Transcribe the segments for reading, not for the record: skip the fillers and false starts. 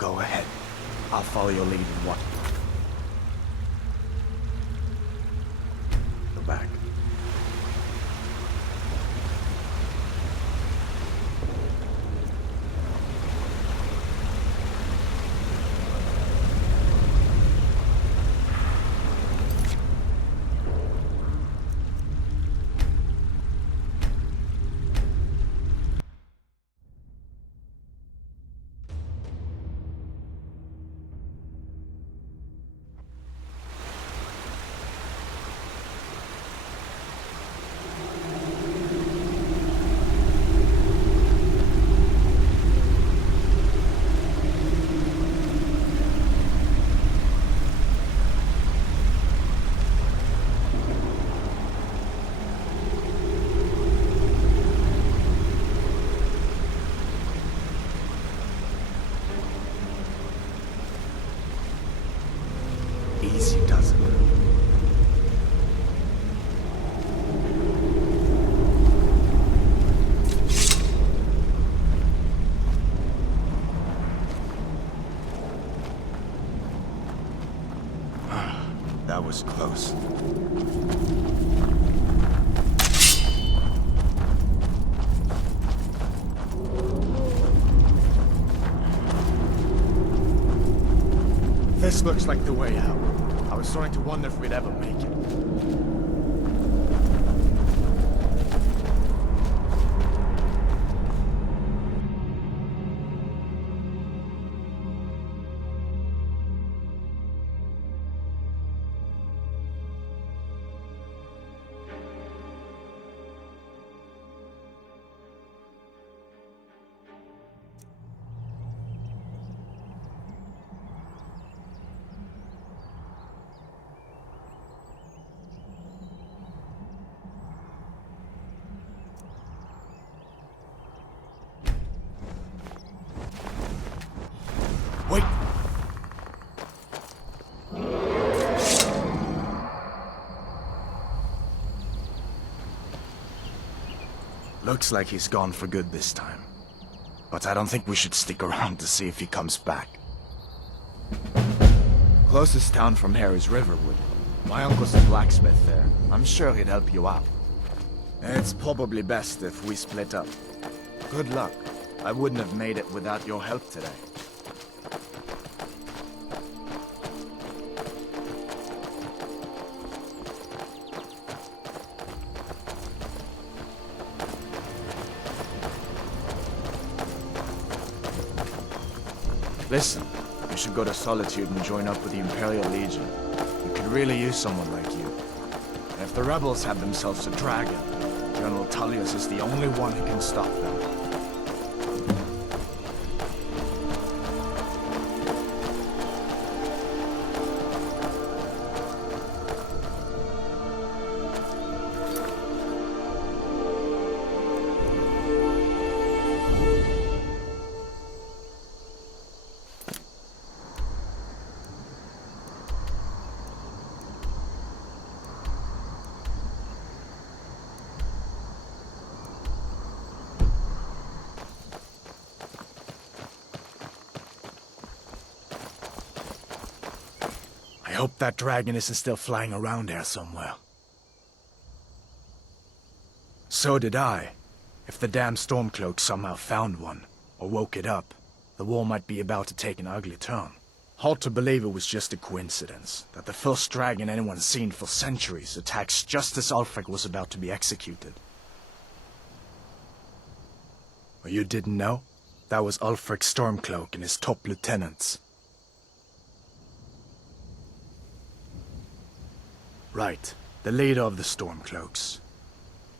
Go ahead. I'll follow your lead and watch. Go back. Easy does it. That was close. This looks like the way out. I was starting to wonder if we'd ever make it. Wait! Looks like he's gone for good this time. But I don't think we should stick around to see if he comes back. Closest town from here is Riverwood. My uncle's a blacksmith there. I'm sure he'd help you out. It's probably best if we split up. Good luck. I wouldn't have made it without your help today. Listen, you should go to Solitude and join up with the Imperial Legion. We could really use someone like you. And if the rebels have themselves a dragon, General Tullius is the only one who can stop them. I hope that dragon isn't still flying around here somewhere. So did I. If the damn Stormcloak somehow found one, or woke it up, the war might be about to take an ugly turn. Hard to believe it was just a coincidence, that the first dragon anyone's seen for centuries attacks just as Ulfric was about to be executed. Or you didn't know? That was Ulfric's Stormcloak and his top lieutenants. Right, the leader of the Stormcloaks.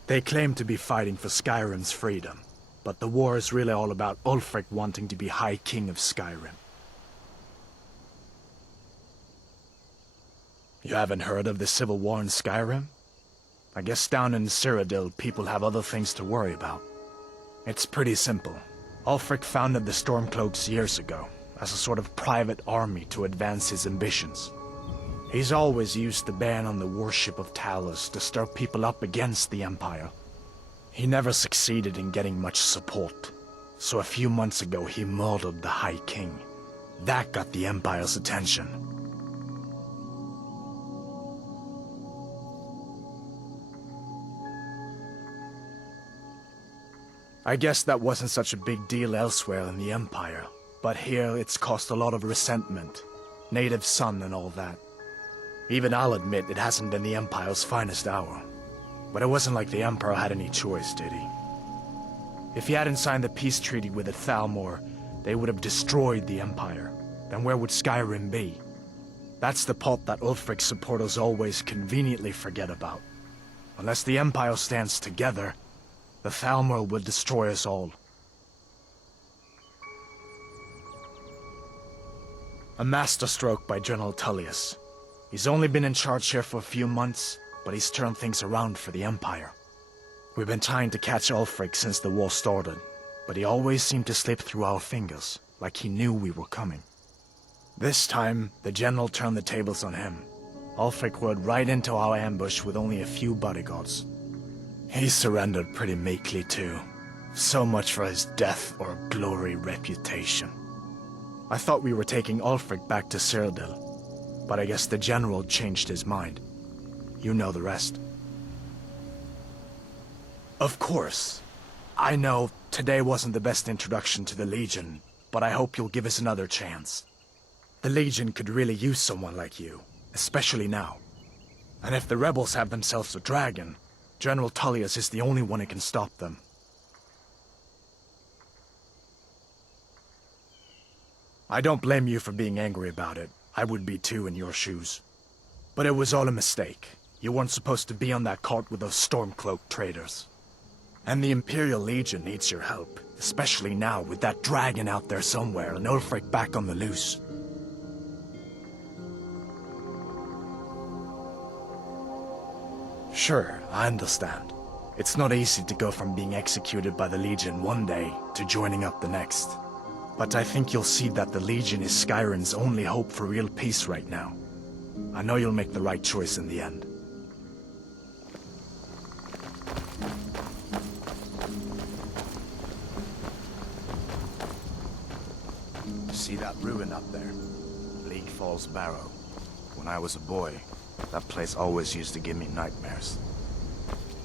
They claim to be fighting for Skyrim's freedom, but the war is really all about Ulfric wanting to be High King of Skyrim. You haven't heard of the civil war in Skyrim? I guess down in Cyrodiil people have other things to worry about. It's pretty simple. Ulfric founded the Stormcloaks years ago, as a sort of private army to advance his ambitions. He's always used the ban on the worship of Talos to stir people up against the Empire. He never succeeded in getting much support, so a few months ago he murdered the High King. That got the Empire's attention. I guess that wasn't such a big deal elsewhere in the Empire, but here it's caused a lot of resentment. Native son and all that. Even I'll admit it hasn't been the Empire's finest hour. But it wasn't like the Emperor had any choice, did he? If he hadn't signed the peace treaty with the Thalmor, they would have destroyed the Empire. Then where would Skyrim be? That's the part that Ulfric's supporters always conveniently forget about. Unless the Empire stands together, the Thalmor will destroy us all. A masterstroke by General Tullius. He's only been in charge here for a few months, but he's turned things around for the Empire. We've been trying to catch Ulfric since the war started, but he always seemed to slip through our fingers, like he knew we were coming. This time, the General turned the tables on him. Ulfric rode right into our ambush with only a few bodyguards. He surrendered pretty meekly too. So much for his death or glory reputation. I thought we were taking Ulfric back to Cyrodiil, but I guess the General changed his mind. You know the rest. Of course. I know today wasn't the best introduction to the Legion, but I hope you'll give us another chance. The Legion could really use someone like you, especially now. And if the rebels have themselves a dragon, General Tullius is the only one who can stop them. I don't blame you for being angry about it. I would be too in your shoes. But it was all a mistake. You weren't supposed to be on that cart with those Stormcloak traitors. And the Imperial Legion needs your help, especially now with that dragon out there somewhere and Ulfric back on the loose. Sure, I understand. It's not easy to go from being executed by the Legion one day to joining up the next. But I think you'll see that the Legion is Skyrim's only hope for real peace right now. I know you'll make the right choice in the end. See that ruin up there? Bleak Falls Barrow. When I was a boy, that place always used to give me nightmares.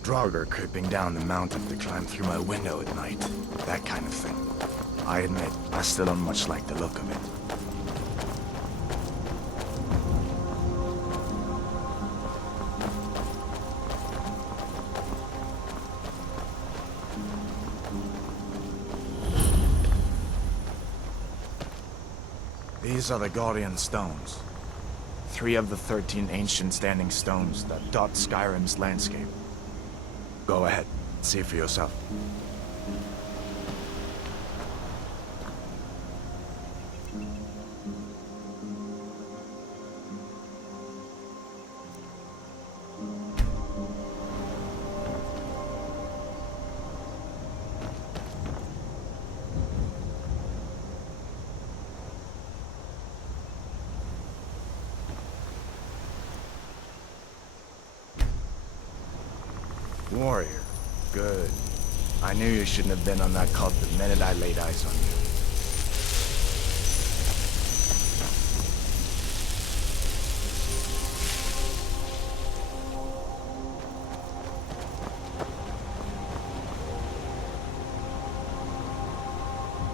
Draugr creeping down the mountain to climb through my window at night. That kind of thing. I admit, I still don't much like the look of it. These are the Guardian Stones. 3 of the 13 ancient standing stones that dot Skyrim's landscape. Go ahead, see for yourself. Warrior. Good. I knew you shouldn't have been on that cult the minute I laid eyes on you.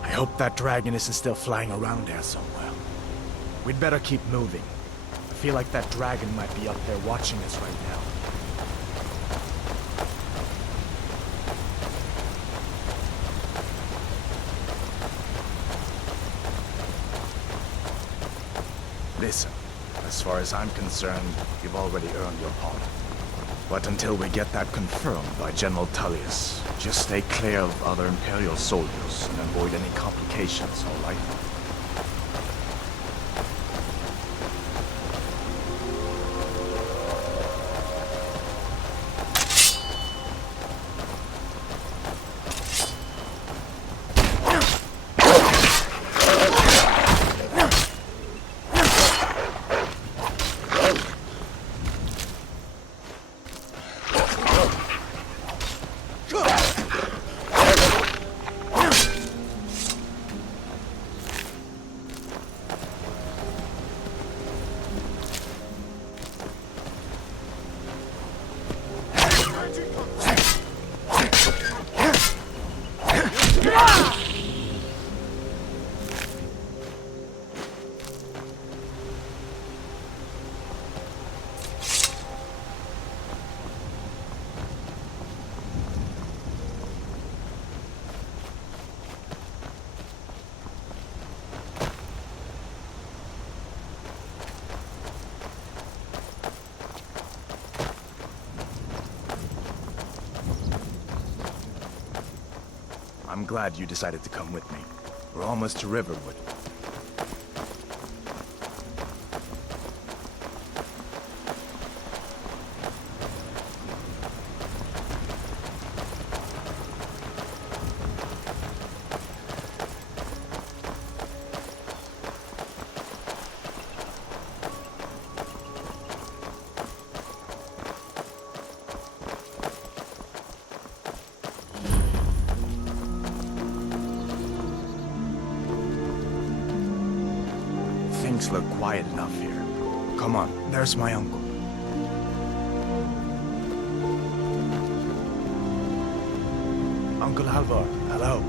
I hope that dragon isn't still flying around here somewhere. We'd better keep moving. I feel like that dragon might be up there watching us right now. Listen, as far as I'm concerned, you've already earned your pardon. But until we get that confirmed by General Tullius, just stay clear of other Imperial soldiers and avoid any complications, all right? I'm glad you decided to come with me. We're almost to Riverwood. Things look quiet enough here. Come on, there's my uncle. Uncle Alvar, hello.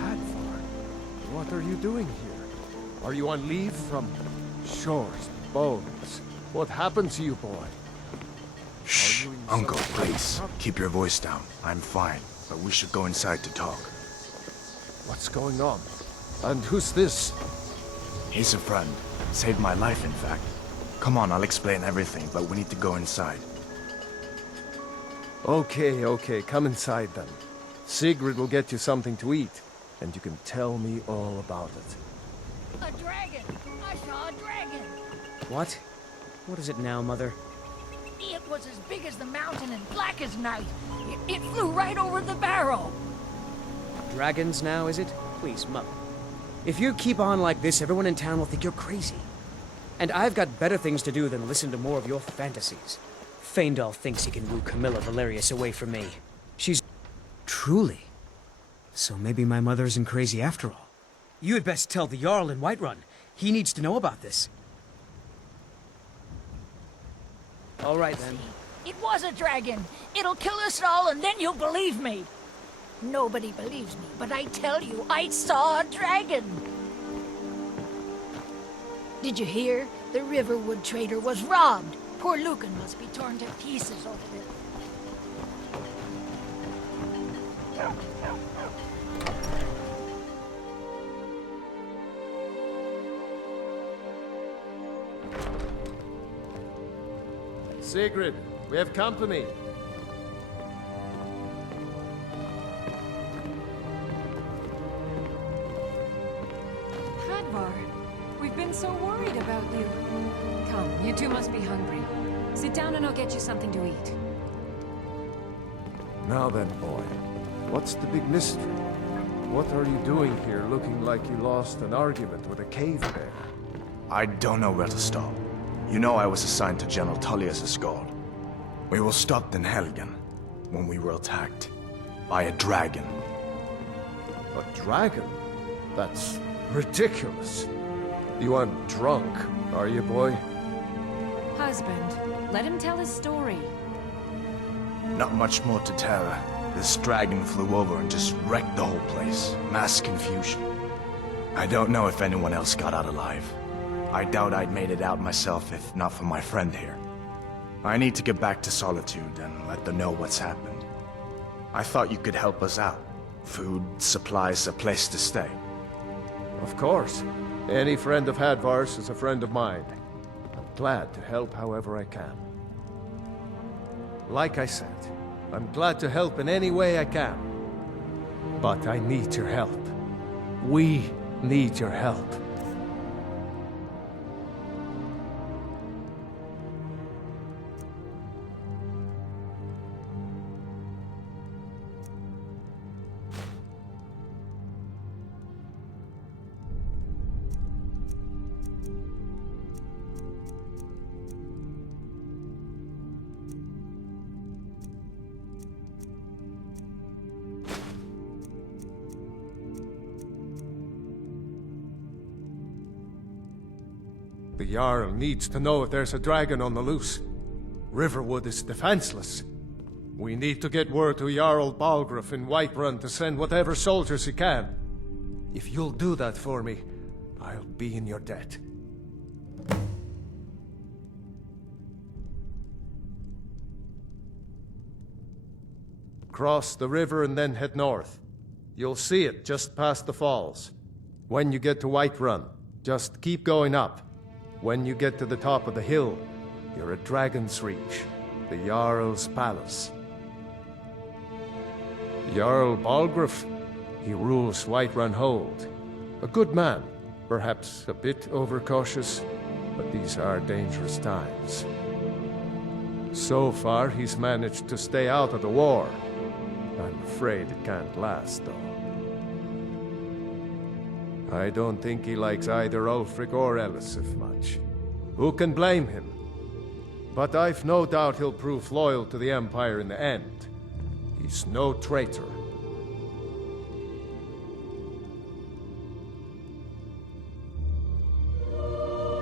Hadvar, what are you doing here? Are you on leave from shores, bones? What happened to you, boy? Shh, Uncle, please. Keep your voice down. I'm fine, but we should go inside to talk. What's going on? And who's this? He's a friend. Saved my life, in fact. Come on, I'll explain everything, but we need to go inside. Okay, come inside then. Sigrid will get you something to eat, and you can tell me all about it. A dragon! I saw a dragon! What? What is it now, Mother? It was as big as the mountain and black as night. It flew right over the barrow. Dragons now, is it? Please, Mother. If you keep on like this, everyone in town will think you're crazy. And I've got better things to do than listen to more of your fantasies. Faendal thinks he can woo Camilla Valerius away from me. She's... Truly? So maybe my mother isn't crazy after all. You had best tell the Jarl in Whiterun. He needs to know about this. All right, then. It was a dragon. It'll kill us all and then you'll believe me. Nobody believes me, but I tell you, I saw a dragon. Did you hear? The Riverwood trader was robbed. Poor Lucan must be torn to pieces over it. Sigrid, we have company. Hadvar, we've been so worried about you. Come, you two must be hungry. Sit down and I'll get you something to eat. Now then, boy, what's the big mystery? What are you doing here looking like you lost an argument with a cave bear? I don't know where to stop. You know I was assigned to General Tullius' guard. We were stopped in Helgen when we were attacked by a dragon. A dragon? That's ridiculous. You aren't drunk, are you, boy? Husband, let him tell his story. Not much more to tell. This dragon flew over and just wrecked the whole place. Mass confusion. I don't know if anyone else got out alive. I doubt I'd made it out myself if not for my friend here. I need to get back to Solitude and let them know what's happened. I thought you could help us out. Food, supplies, a place to stay. Of course. Any friend of Hadvar's is a friend of mine. I'm glad to help however I can. Like I said, I'm glad to help in any way I can. But I need your help. We need your help. The Jarl needs to know if there's a dragon on the loose. Riverwood is defenseless. We need to get word to Jarl Balgruuf in Whiterun to send whatever soldiers he can. If you'll do that for me, I'll be in your debt. Cross the river and then head north. You'll see it just past the falls. When you get to Whiterun, just keep going up. When you get to the top of the hill, you're at Dragon's Reach, the Jarl's palace. Jarl Balgruuf. He rules Whiterun Hold. A good man, perhaps a bit overcautious, but these are dangerous times. So far, he's managed to stay out of the war. I'm afraid it can't last, though. I don't think he likes either Ulfric or Elisif much. Who can blame him? But I've no doubt he'll prove loyal to the Empire in the end. He's no traitor.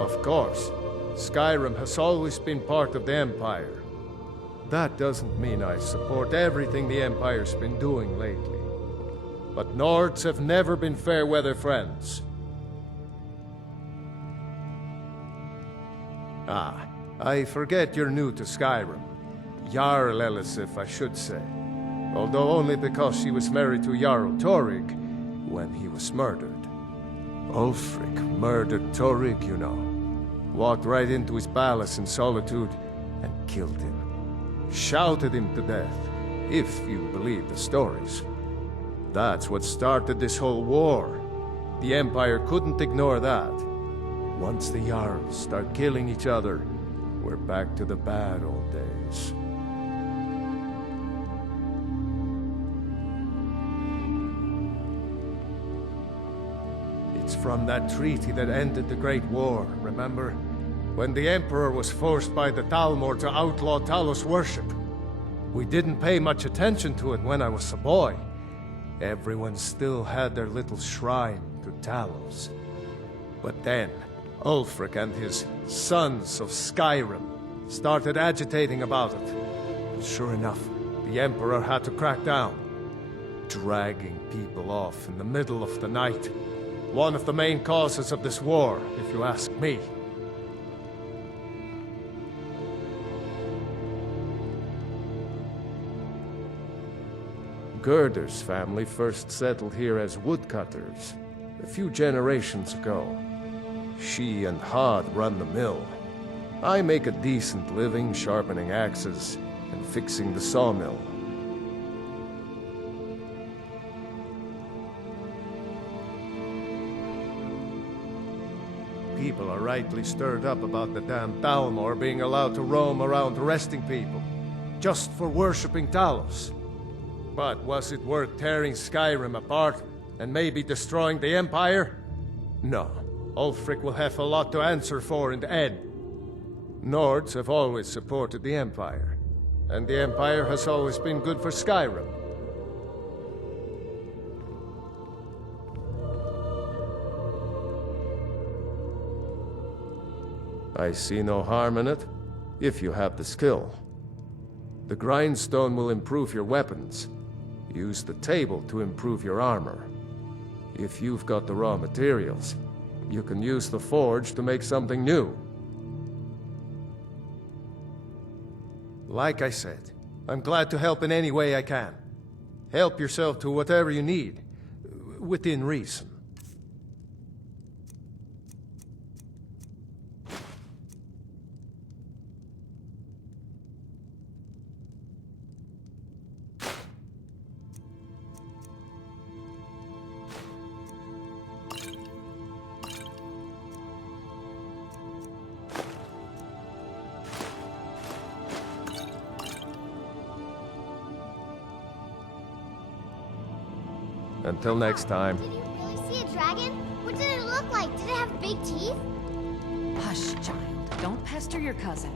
Of course, Skyrim has always been part of the Empire. That doesn't mean I support everything the Empire's been doing lately. But Nords have never been fair-weather friends. Ah, I forget you're new to Skyrim. Jarl Elisif, I should say. Although only because she was married to Jarl Torygg when he was murdered. Ulfric murdered Torygg, you know. Walked right into his palace in Solitude and killed him. Shouted him to death, if you believe the stories. That's what started this whole war. The Empire couldn't ignore that. Once the Jarls start killing each other, we're back to the bad old days. It's from that treaty that ended the Great War, remember? When the Emperor was forced by the Talmor to outlaw Talos worship. We didn't pay much attention to it when I was a boy. Everyone still had their little shrine to Talos. But then, Ulfric and his Sons of Skyrim started agitating about it. And sure enough, the Emperor had to crack down. Dragging people off in the middle of the night. One of the main causes of this war, if you ask me. Gerder's family first settled here as woodcutters, a few generations ago. She and Hod run the mill. I make a decent living sharpening axes and fixing the sawmill. People are rightly stirred up about the damn Thalmor being allowed to roam around arresting people, just for worshipping Talos. But was it worth tearing Skyrim apart and maybe destroying the Empire? No. Ulfric will have a lot to answer for in the end. Nords have always supported the Empire, and the Empire has always been good for Skyrim. I see no harm in it, if you have the skill. The grindstone will improve your weapons. Use the table to improve your armor. If you've got the raw materials, you can use the forge to make something new. Like I said, I'm glad to help in any way I can. Help yourself to whatever you need, within reason. Until next time. Did you really see a dragon? What did it look like? Did it have big teeth? Hush, child. Don't pester your cousin.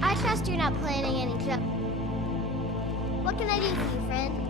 I trust you're not planning any trip. What can I do for you, friend?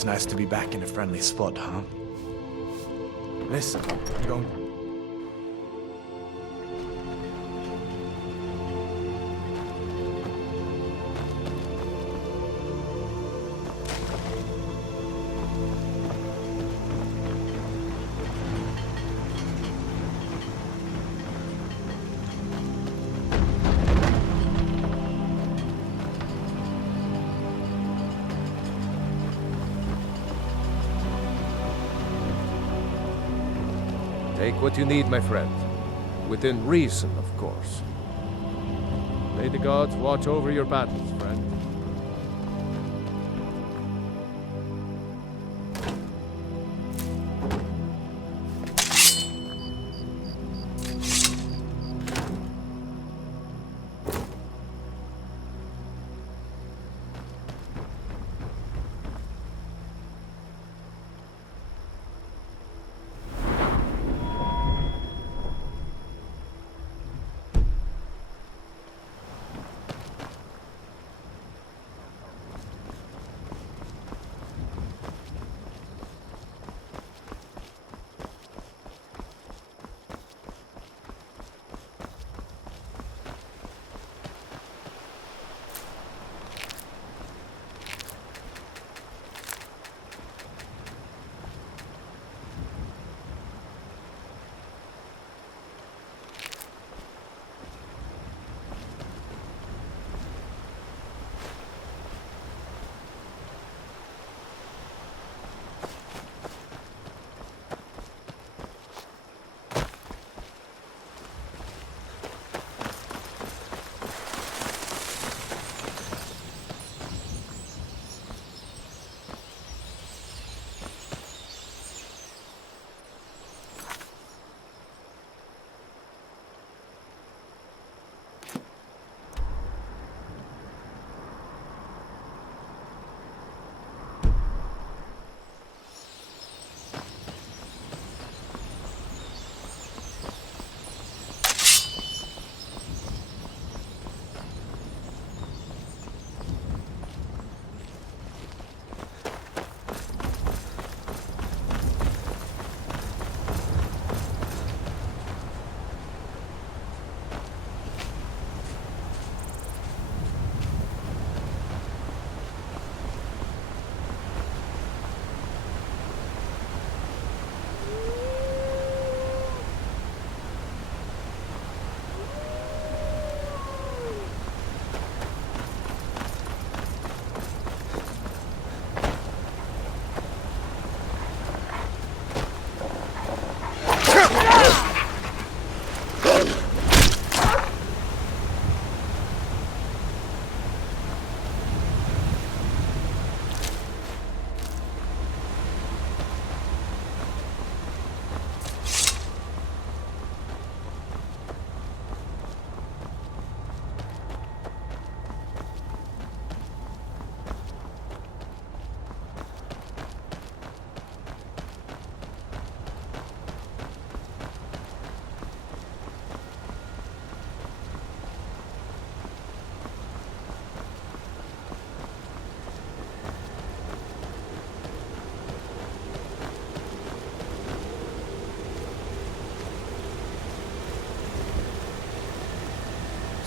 It's nice to be back in a friendly spot, huh? Listen, I'm going... Take what you need, my friend. Within reason, of course. May the gods watch over your battles, friend.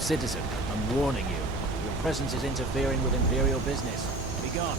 Citizen, I'm warning you. Your presence is interfering with Imperial business. Be gone.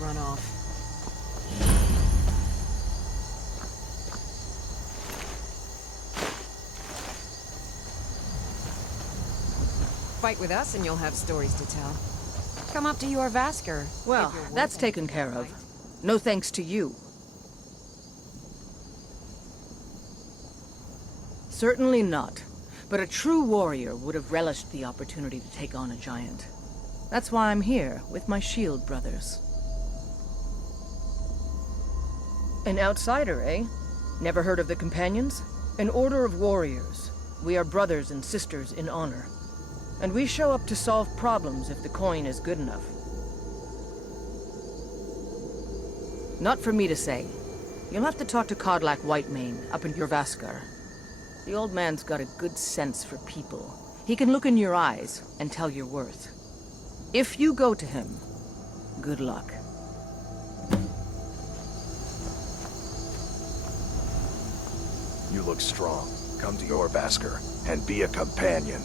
Run off. Fight with us and you'll have stories to tell. Come up to your Vasker. Well, that's taken care of. No thanks to you. Certainly not. But a true warrior would have relished the opportunity to take on a giant. That's why I'm here, with my shield brothers. An outsider, eh? Never heard of the Companions? An order of warriors. We are brothers and sisters in honor. And we show up to solve problems if the coin is good enough. Not for me to say. You'll have to talk to Kodlak Whitemane up in Jorvaskar. The old man's got a good sense for people. He can look in your eyes and tell your worth. If you go to him, good luck. You look strong. Come to Jorvaskar and be a companion.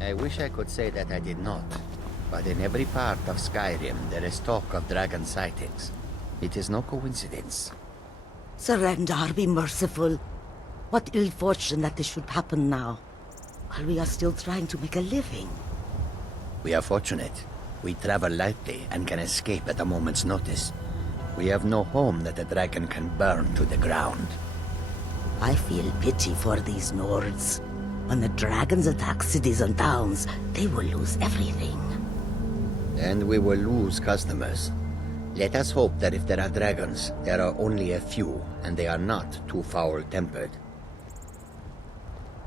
I wish I could say that I did not, but in every part of Skyrim there is talk of dragon sightings. It is no coincidence. Surrender, be merciful. What ill fortune that this should happen now, while we are still trying to make a living. We are fortunate. We travel lightly and can escape at a moment's notice. We have no home that a dragon can burn to the ground. I feel pity for these Nords. When the dragons attack cities and towns, they will lose everything. And we will lose customers. Let us hope that if there are dragons, there are only a few, and they are not too foul-tempered.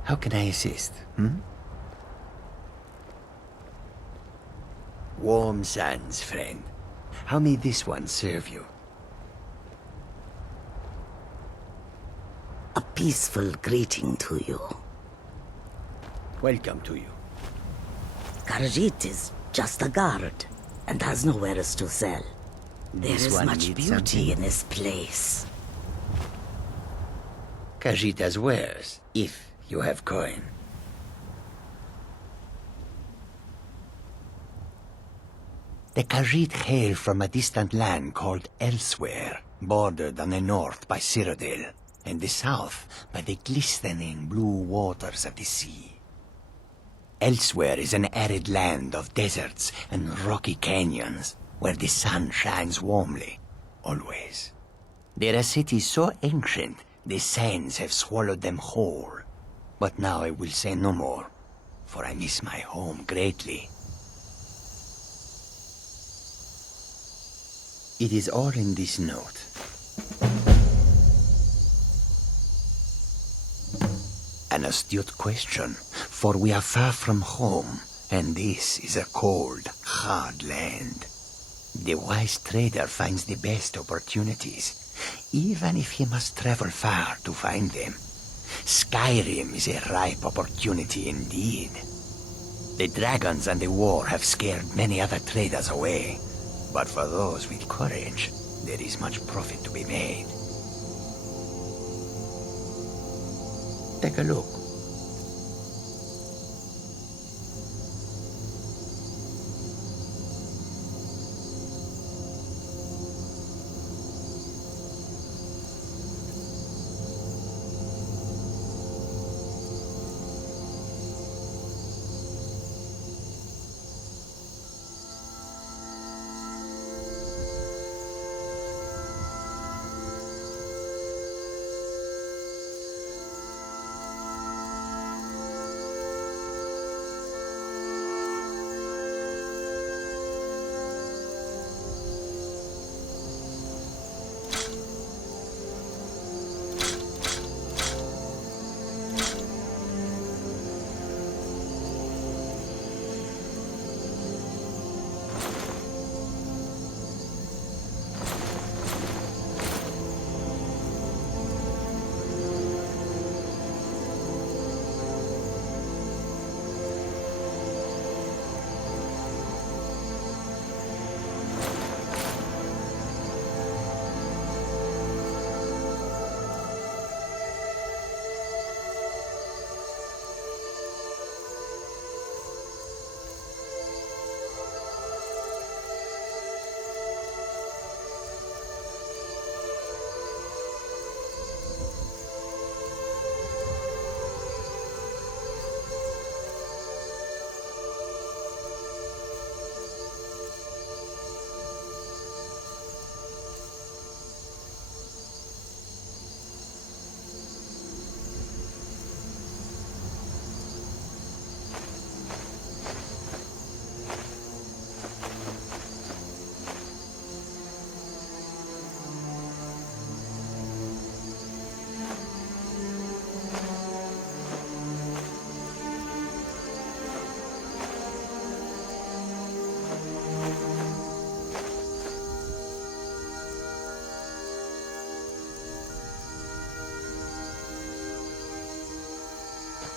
How can I assist, Warm sands, friend. How may this one serve you? A peaceful greeting to you. Welcome to you. Khajiit is just a guard and has no wares to sell. There This is one much needs beauty something. in this place. Khajiit has wares, if you have coin. The Khajiit hail from a distant land called Elsewhere, bordered on the north by Cyrodiil, and the south by the glistening blue waters of the sea. Elsewhere is an arid land of deserts and rocky canyons, where the sun shines warmly, always. There are cities so ancient, the sands have swallowed them whole. But now I will say no more, for I miss my home greatly. It is all in this note. An astute question, for we are far from home, and this is a cold, hard land. The wise trader finds the best opportunities, even if he must travel far to find them. Skyrim is a ripe opportunity indeed. The dragons and the war have scared many other traders away, but for those with courage, there is much profit to be made. Take a look.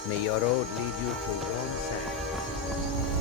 May your road lead you to warm sands.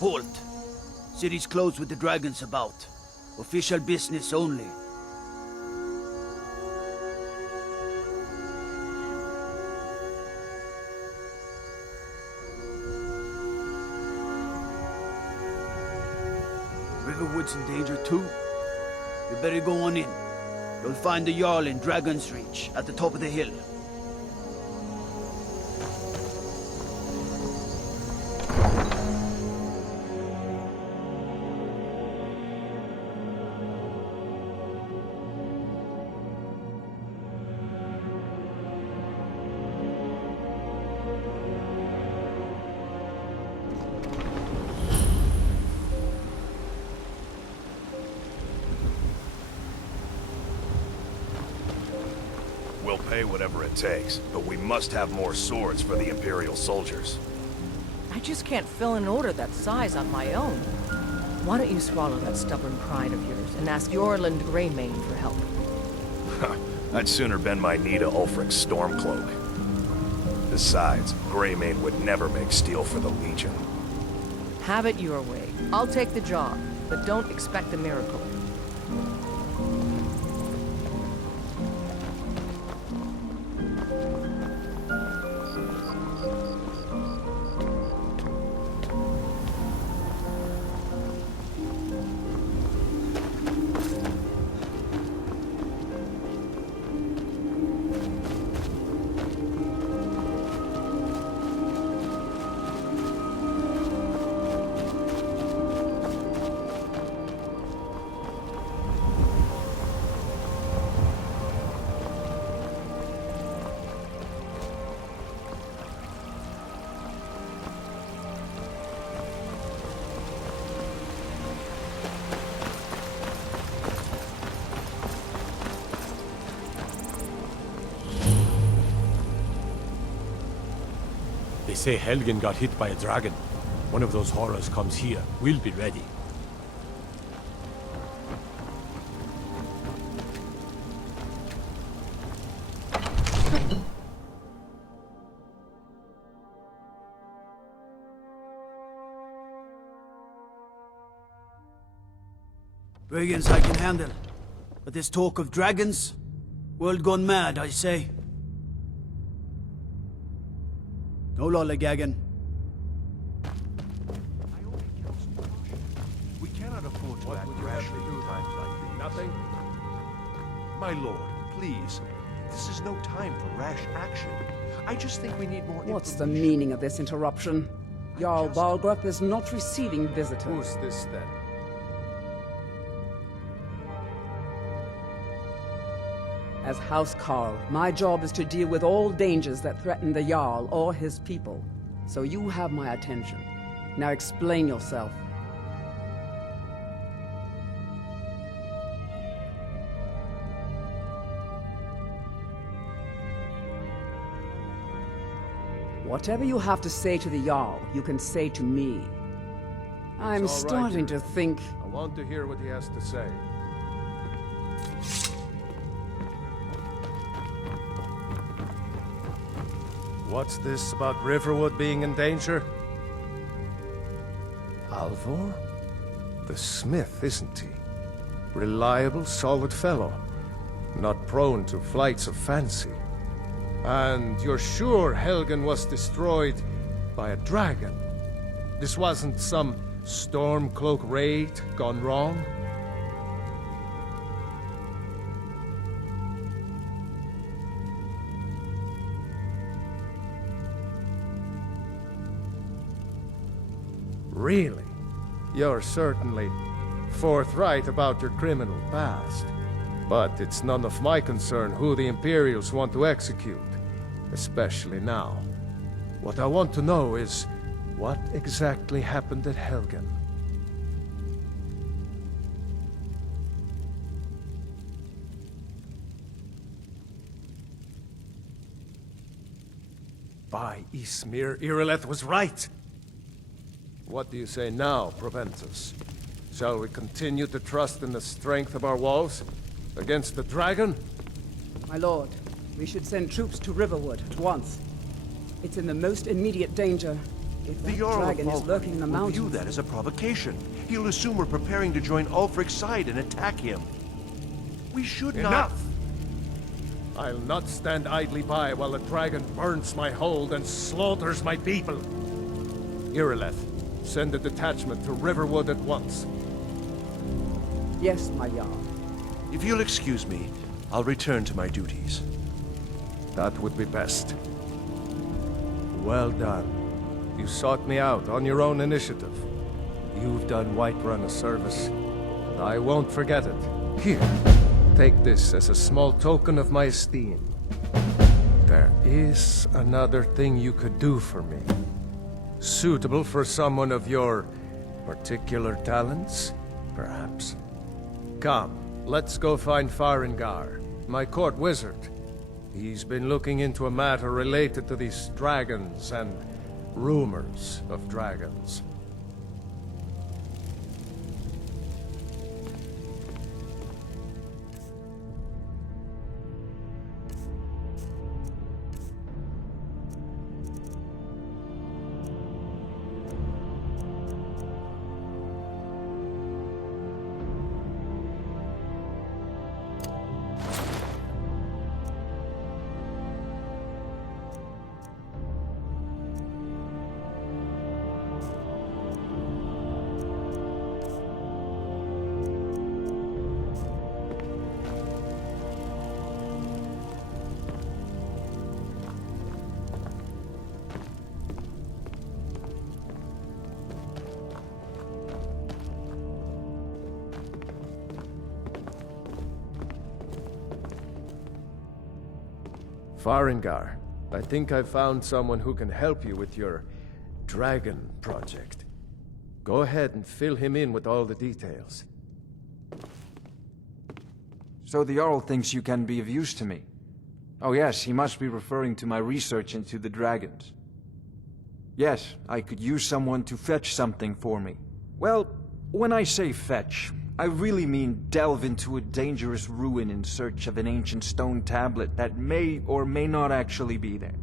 Halt! City's closed with the dragons about. Official business only. Riverwood's in danger too. You better go on in. You'll find the Jarl in Dragon's Reach, at the top of the hill. We'll pay whatever it takes, but we must have more swords for the Imperial soldiers. I just can't fill an order that size on my own. Why don't you swallow that stubborn pride of yours and ask Yorland Greymane for help? I'd sooner bend my knee to Ulfric's Stormcloak. Besides, Greymane would never make steel for the Legion. Have it your way. I'll take the job, but don't expect a miracle. They say Helgen got hit by a dragon. One of those horrors comes here. We'll be ready. Brigands I can handle. But this talk of dragons? World gone mad, I say. No lollygagging. We cannot afford to act rashly in times like these. Nothing? My lord, please. This is no time for rash action. I just think we need more What's the meaning of this interruption? Jarl Balgrup is not receiving visitors. Who's this then? As House Carl, my job is to deal with all dangers that threaten the Jarl or his people. So you have my attention. Now explain yourself. Whatever you have to say to the Jarl, you can say to me. I'm It's all right, starting to think... I want to hear what he has to say. What's this about Riverwood being in danger? Alvor? The smith, isn't he? Reliable, solid fellow. Not prone to flights of fancy. And you're sure Helgen was destroyed by a dragon? This wasn't some Stormcloak raid gone wrong? Really? You're certainly forthright about your criminal past. But it's none of my concern who the Imperials want to execute, especially now. What I want to know is, what exactly happened at Helgen? By Ysmir, Irileth was right! What do you say now, Proventus? Shall we continue to trust in the strength of our walls? Against the dragon? My lord, we should send troops to Riverwood at once. It's in the most immediate danger. If that dragon is lurking in the mountains... view that as a provocation. He'll assume we're preparing to join Ulfric's side and attack him. We should not... Enough! I'll not stand idly by while the dragon burns my hold and slaughters my people. Irileth, send a detachment to Riverwood at once. Yes, my Jarl. If you'll excuse me, I'll return to my duties. That would be best. Well done. You sought me out on your own initiative. You've done Whiterun a service, and I won't forget it. Here, take this as a small token of my esteem. There is another thing you could do for me. Suitable for someone of your particular talents, perhaps. Come, let's go find Farengar, my court wizard. He's been looking into a matter related to these dragons and rumors of dragons. Farengar, I think I've found someone who can help you with your dragon project. Go ahead and fill him in with all the details. So the Jarl thinks you can be of use to me. Oh yes, he must be referring to my research into the dragons. Yes, I could use someone to fetch something for me. Well, when I say fetch, I really mean delve into a dangerous ruin in search of an ancient stone tablet that may or may not actually be there.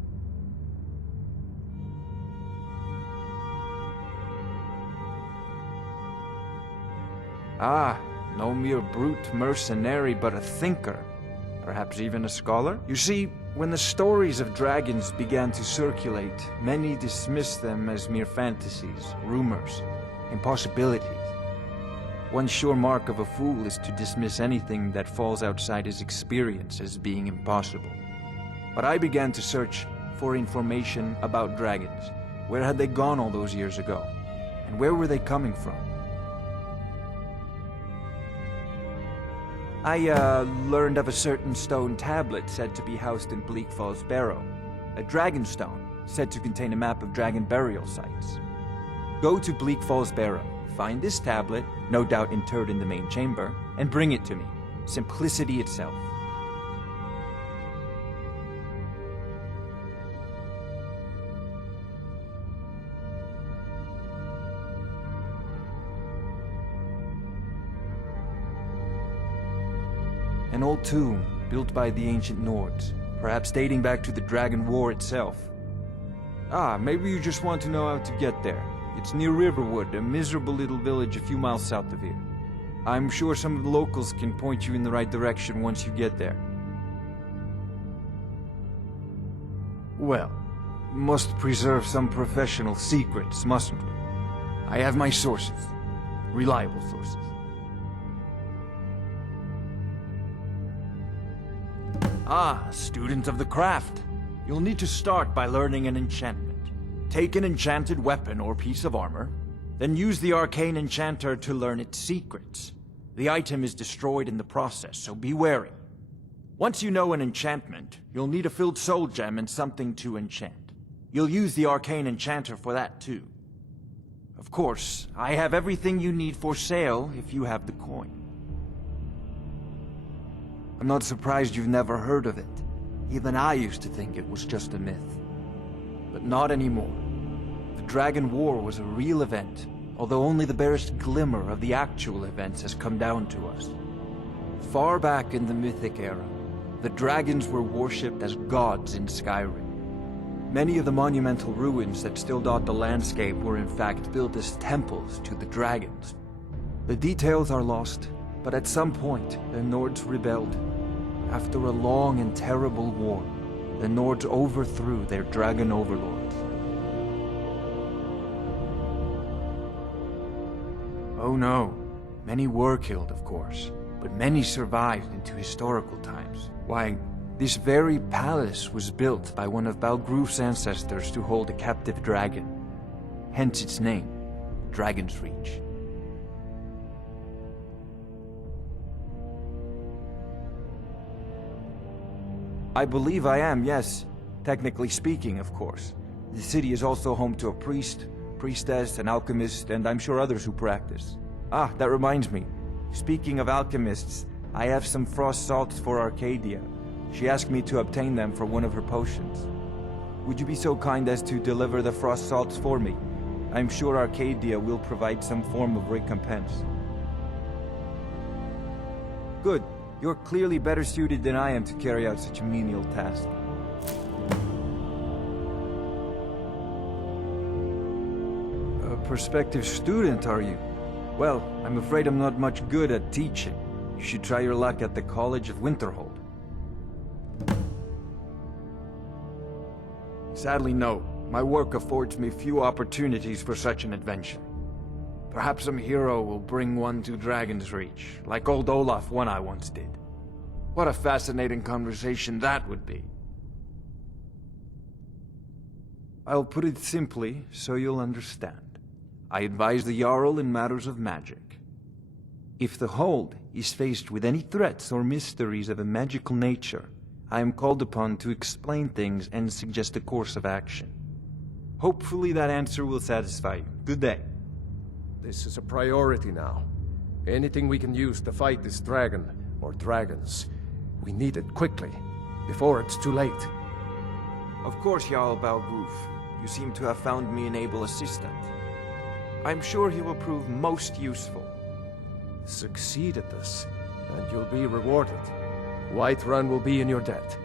Ah, no mere brute mercenary, but a thinker. Perhaps even a scholar? You see, when the stories of dragons began to circulate, many dismissed them as mere fantasies, rumors, impossibilities. One sure mark of a fool is to dismiss anything that falls outside his experience as being impossible. But I began to search for information about dragons. Where had they gone all those years ago? And where were they coming from? I learned of a certain stone tablet said to be housed in Bleak Falls Barrow. A dragon stone said to contain a map of dragon burial sites. Go to Bleak Falls Barrow, find this tablet, no doubt interred in the main chamber, and bring it to me. Simplicity itself. An old tomb, built by the ancient Nords, perhaps dating back to the Dragon War itself. Ah, maybe you just want to know how to get there. It's near Riverwood, a miserable little village a few miles south of here. I'm sure some of the locals can point you in the right direction once you get there. Well, must preserve some professional secrets, mustn't we? I have my sources. Reliable sources. Ah, student of the craft. You'll need to start by learning an enchantment. Take an enchanted weapon or piece of armor, then use the arcane enchanter to learn its secrets. The item is destroyed in the process, so be wary. Once you know an enchantment, you'll need a filled soul gem and something to enchant. You'll use the arcane enchanter for that too. Of course, I have everything you need for sale if you have the coin. I'm not surprised you've never heard of it. Even I used to think it was just a myth. But not anymore. The Dragon War was a real event, although only the barest glimmer of the actual events has come down to us. Far back in the Mythic era, the dragons were worshipped as gods in Skyrim. Many of the monumental ruins that still dot the landscape were in fact built as temples to the dragons. The details are lost, but at some point, the Nords rebelled. After a long and terrible war, the Nords overthrew their dragon overlords. Oh no, Many were killed, of course, but many survived into historical times. Why, this very palace was built by one of Balgruf's ancestors to hold a captive dragon. Hence its name, Dragon's Reach. I believe I am, yes. Technically speaking, of course. The city is also home to a priest, priestess, an alchemist, and I'm sure others who practice. Ah, that reminds me. Speaking of alchemists, I have some frost salts for Arcadia. She asked me to obtain them for one of her potions. Would you be so kind as to deliver the frost salts for me? I'm sure Arcadia will provide some form of recompense. Good. You're clearly better suited than I am to carry out such a menial task. A prospective student, are you? Well, I'm afraid I'm not much good at teaching. You should try your luck at the College of Winterhold. Sadly, no. My work affords me few opportunities for such an adventure. Perhaps some hero will bring one to Dragon's Reach, like old Olaf one I once did. What a fascinating conversation that would be. I'll put it simply, so you'll understand. I advise the Jarl in matters of magic. If the Hold is faced with any threats or mysteries of a magical nature, I am called upon to explain things and suggest a course of action. Hopefully that answer will satisfy you. Good day. This is a priority now. Anything we can use to fight this dragon, or dragons, we need it quickly, before it's too late. Of course, Jarl Balgruf. You seem to have found me an able assistant. I'm sure he will prove most useful. Succeed at this, and you'll be rewarded. Whiterun will be in your debt.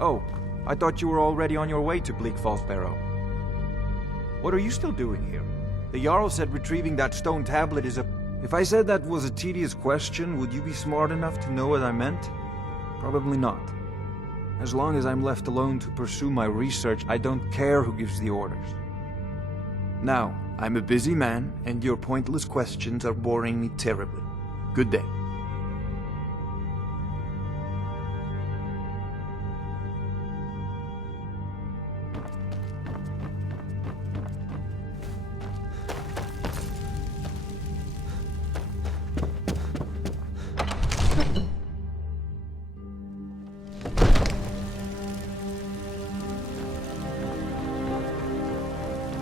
Oh, I thought you were already on your way to Bleak Falls Barrow. What are you still doing here? The Jarl said retrieving that stone tablet is a... If I said that was a tedious question, would you be smart enough to know what I meant? Probably not. As long as I'm left alone to pursue my research, I don't care who gives the orders. Now, I'm a busy man, and your pointless questions are boring me terribly. Good day.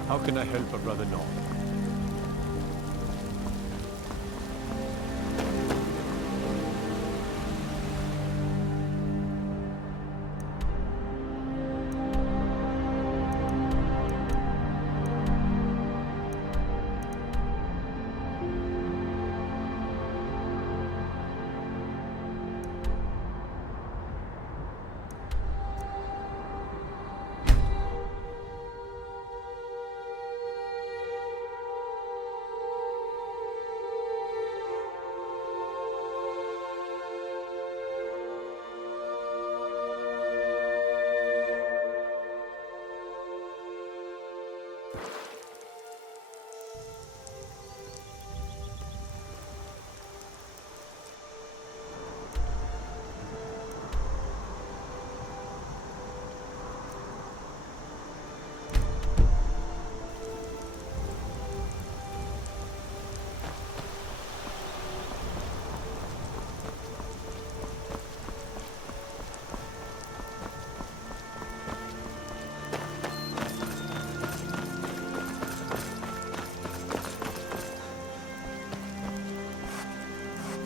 How can I help a brother know?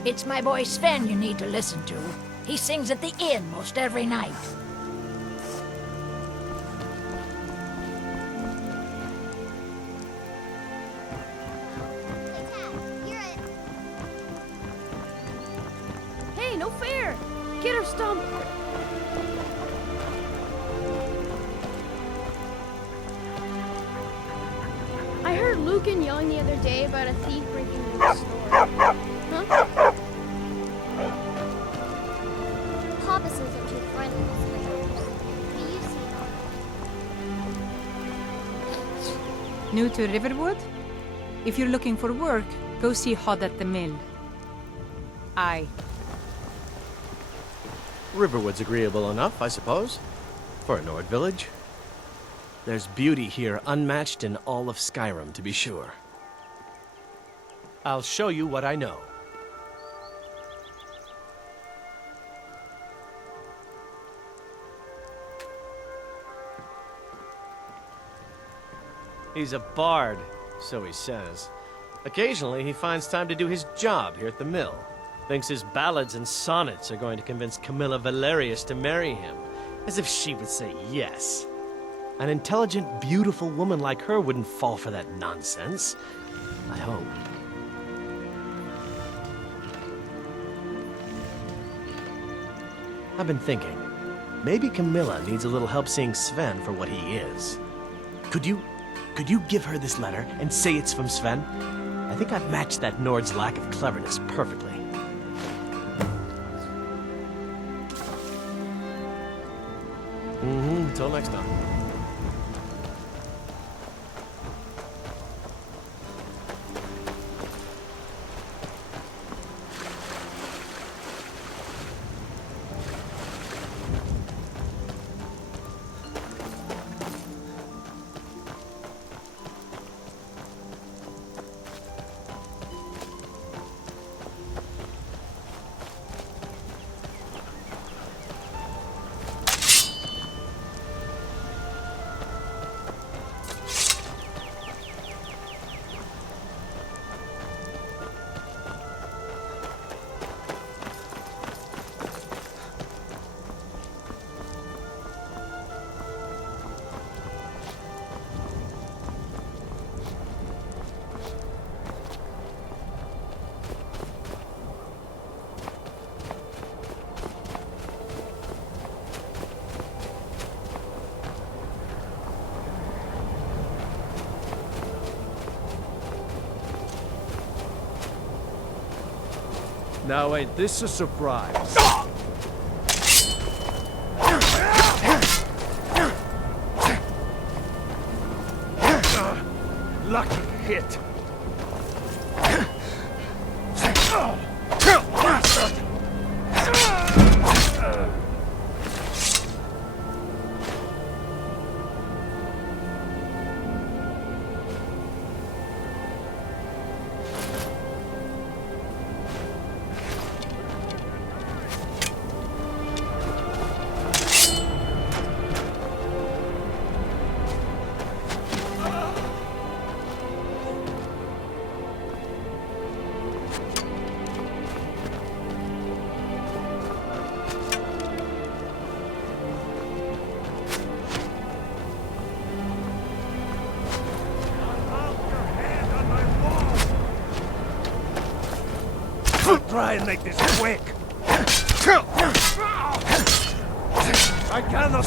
It's my boy Sven you need to listen to. He sings at the inn most every night. Hey, no fair! Get her stomp! I heard Lucan yelling the other day about a thief breaking into the store. Huh? Papa says I'm too friendly with strangers. But you see it all. New to Riverwood? If you're looking for work, go see Hod at the mill. Aye. Riverwood's agreeable enough, I suppose, for a Nord village. There's beauty here unmatched in all of Skyrim, to be sure. I'll show you what I know. He's a bard, so he says. Occasionally, he finds time to do his job here at the mill. Thinks his ballads and sonnets are going to convince Camilla Valerius to marry him. As if she would say yes. An intelligent, beautiful woman like her wouldn't fall for that nonsense. I hope. I've been thinking. Maybe Camilla needs a little help seeing Sven for what he is. Could you give her this letter and say it's from Sven? I think I've matched that Nord's lack of cleverness perfectly. Until next time. Now ain't this a surprise? Lucky hit. Try and make this quick. I cannot.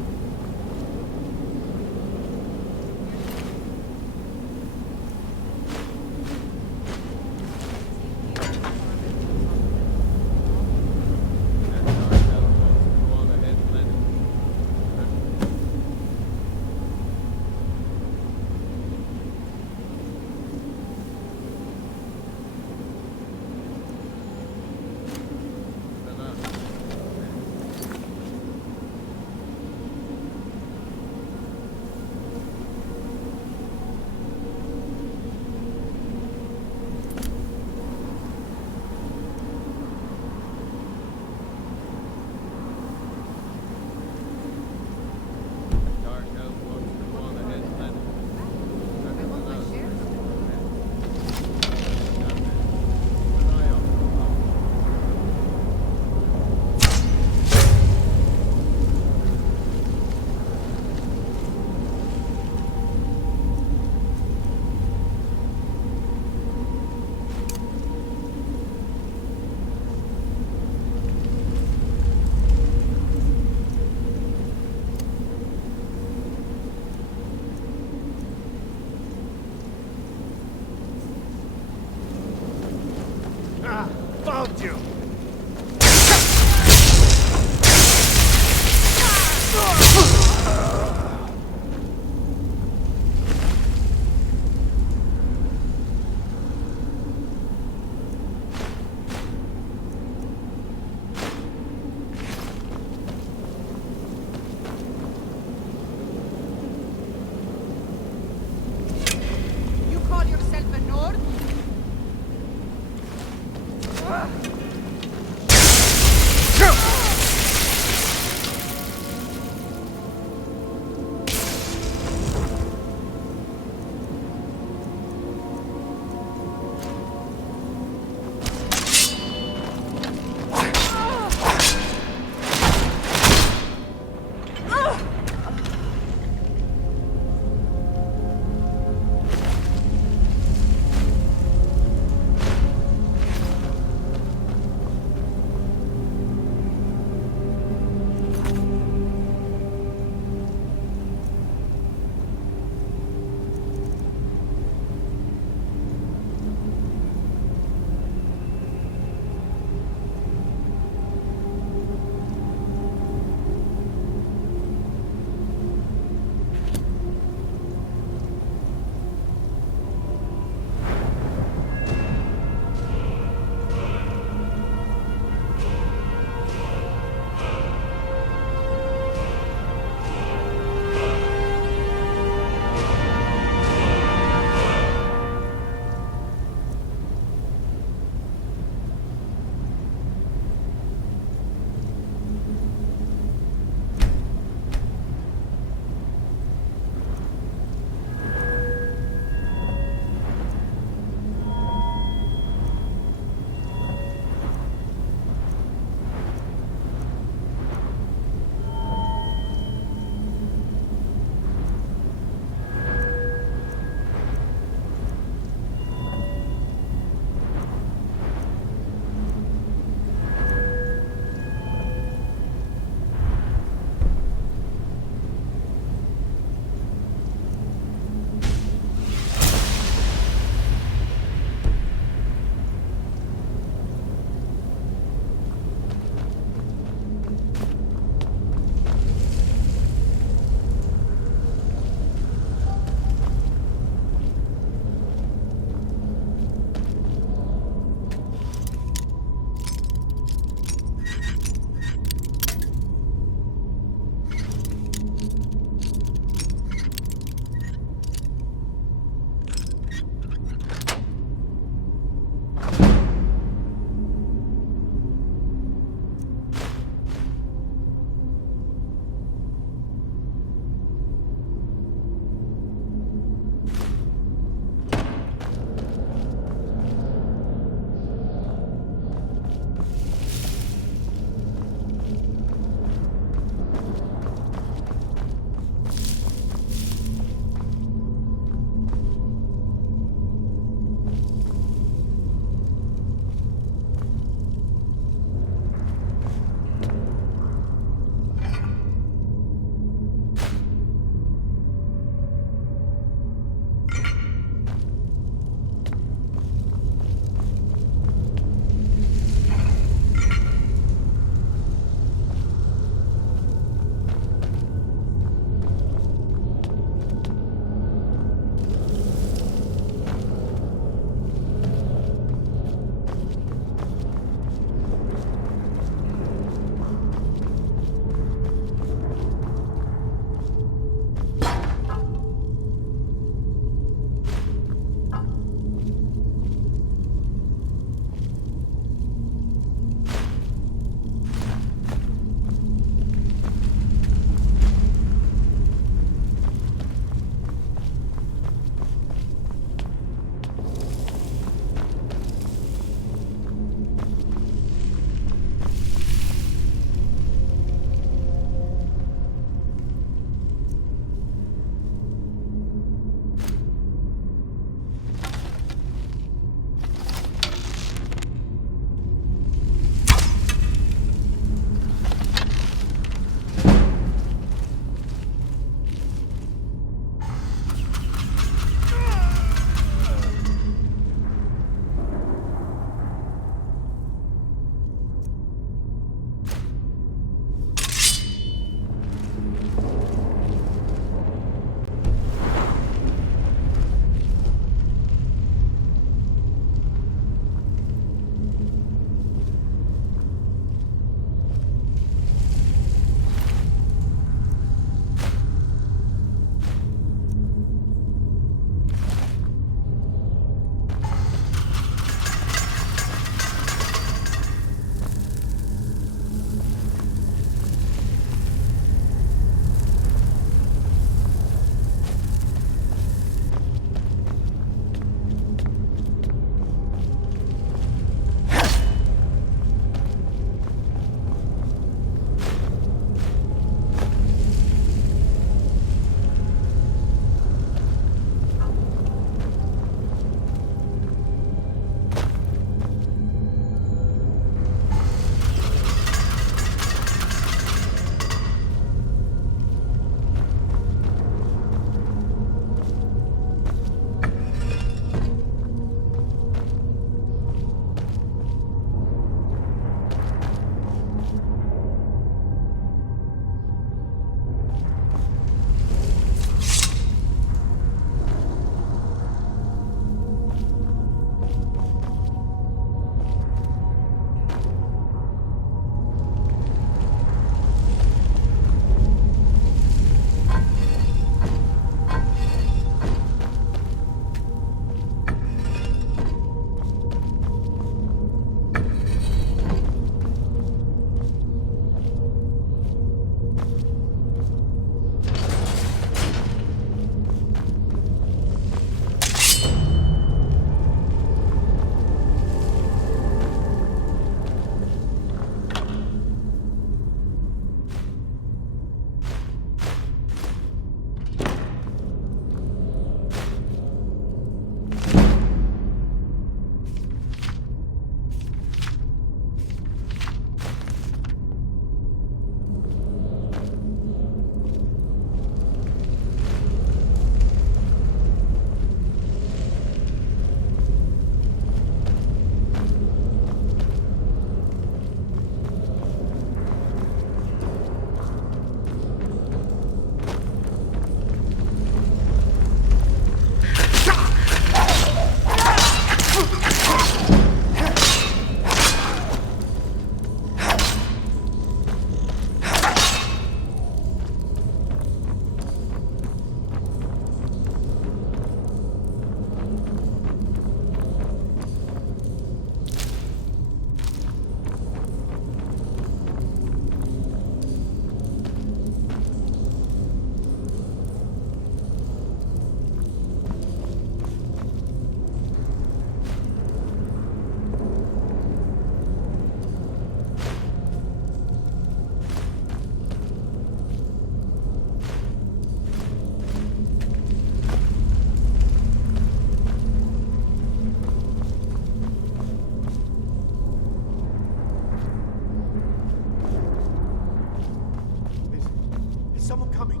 someone coming?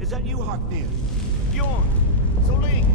Is that you, Haknir? Bjorn? Soling?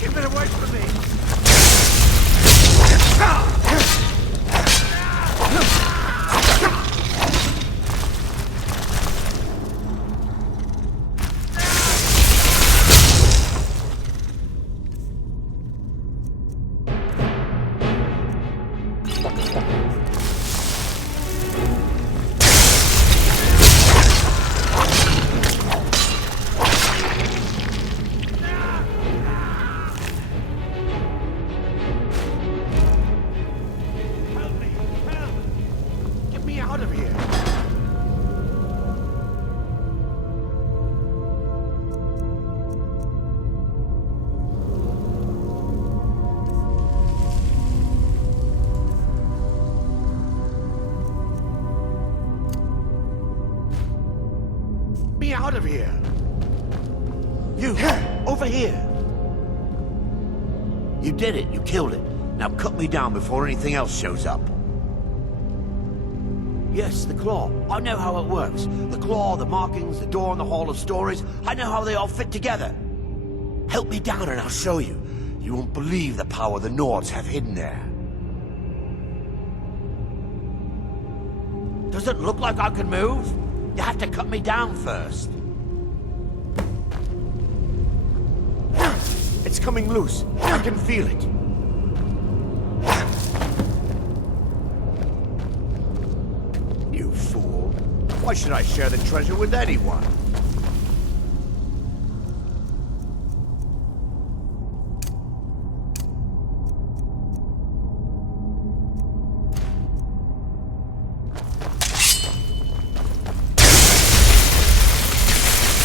Keep it away from me! Out of here! Me out of here! You, over here! You did it. You killed it. Now cut me down before anything else shows up. Yes, the claw. I know how it works. The claw, the markings, the door in the Hall of Stories. I know how they all fit together. Help me down and I'll show you. You won't believe the power the Nords have hidden there. Does it look like I can move? You have to cut me down first. It's coming loose. I can feel it. You fool. Why should I share the treasure with anyone?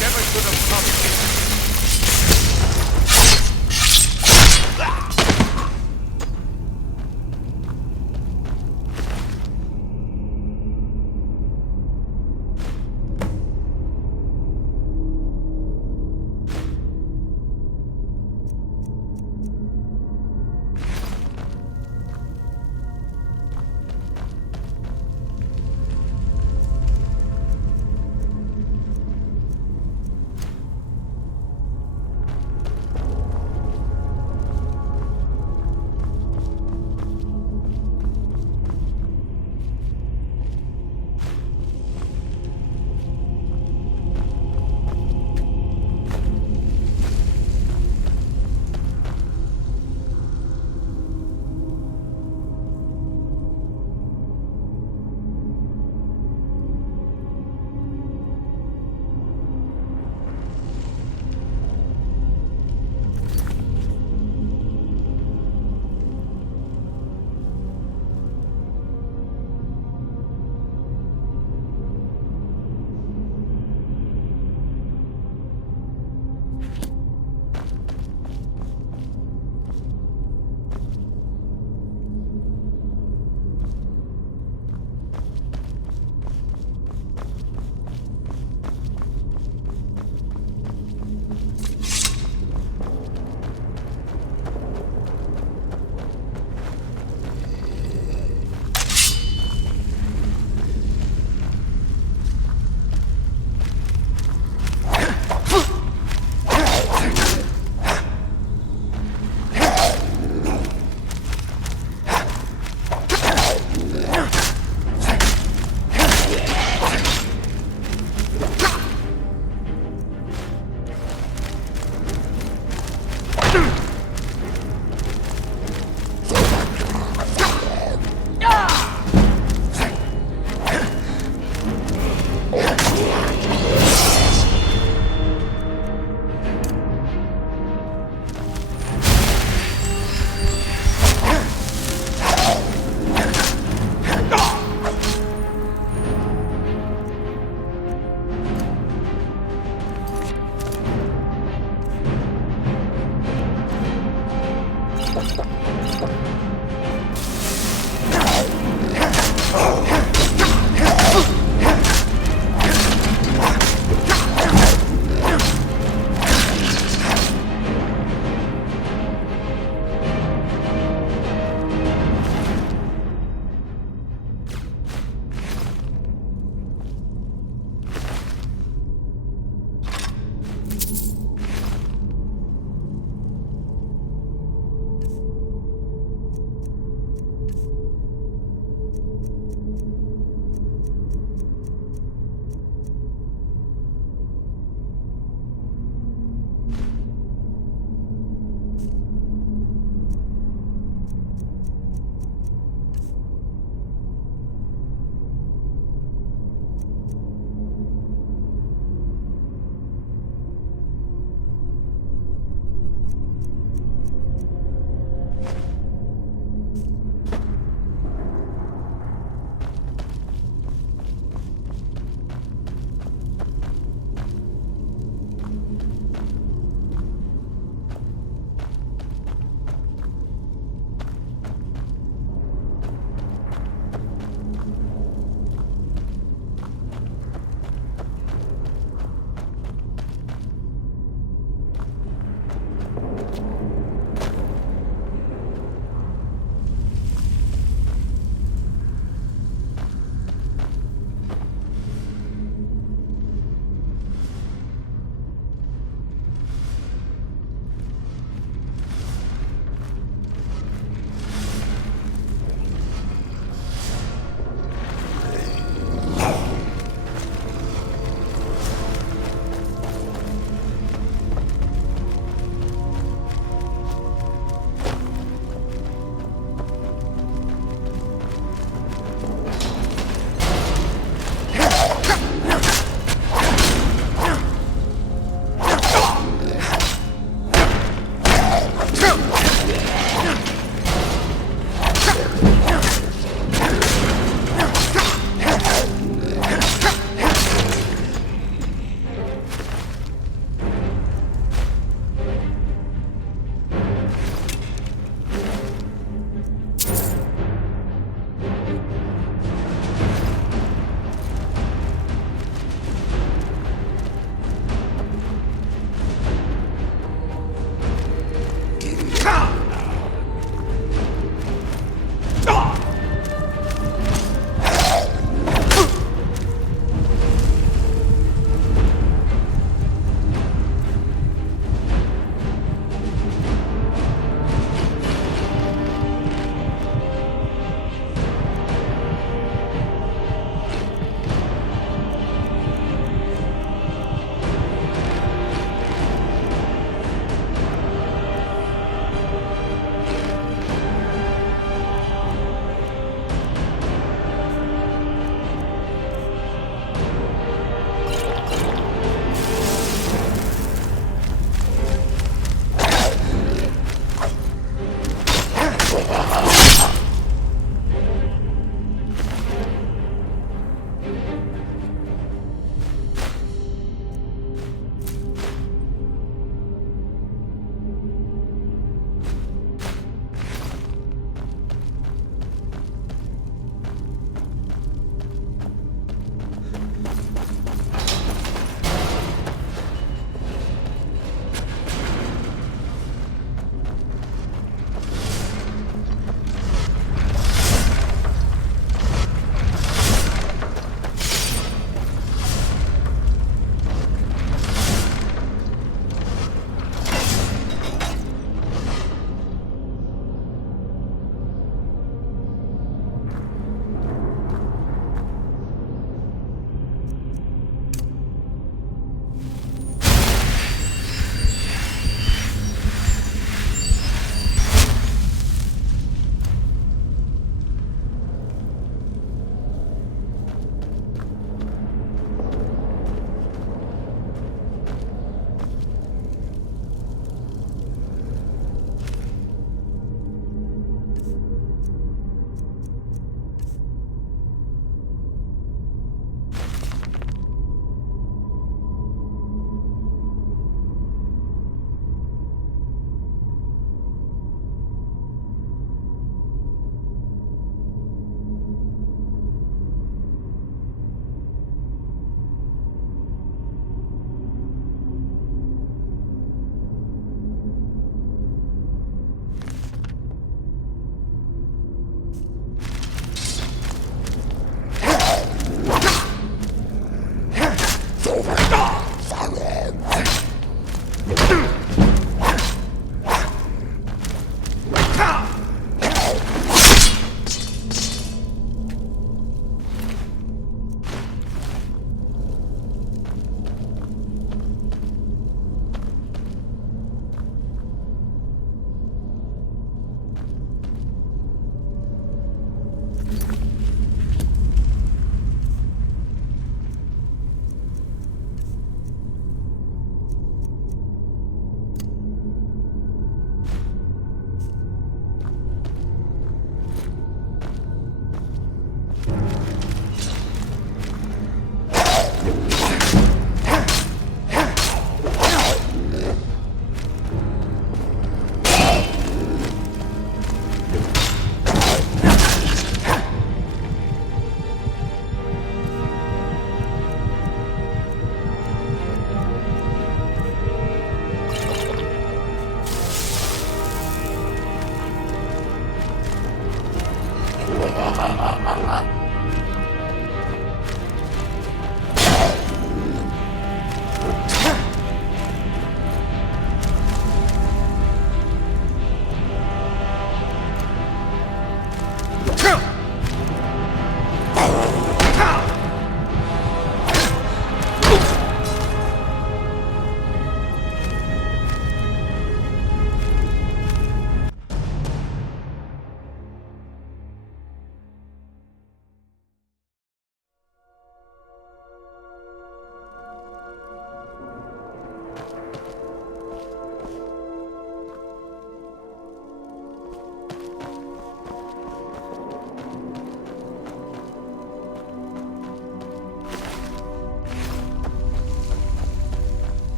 Never should have come here.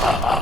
Ugh.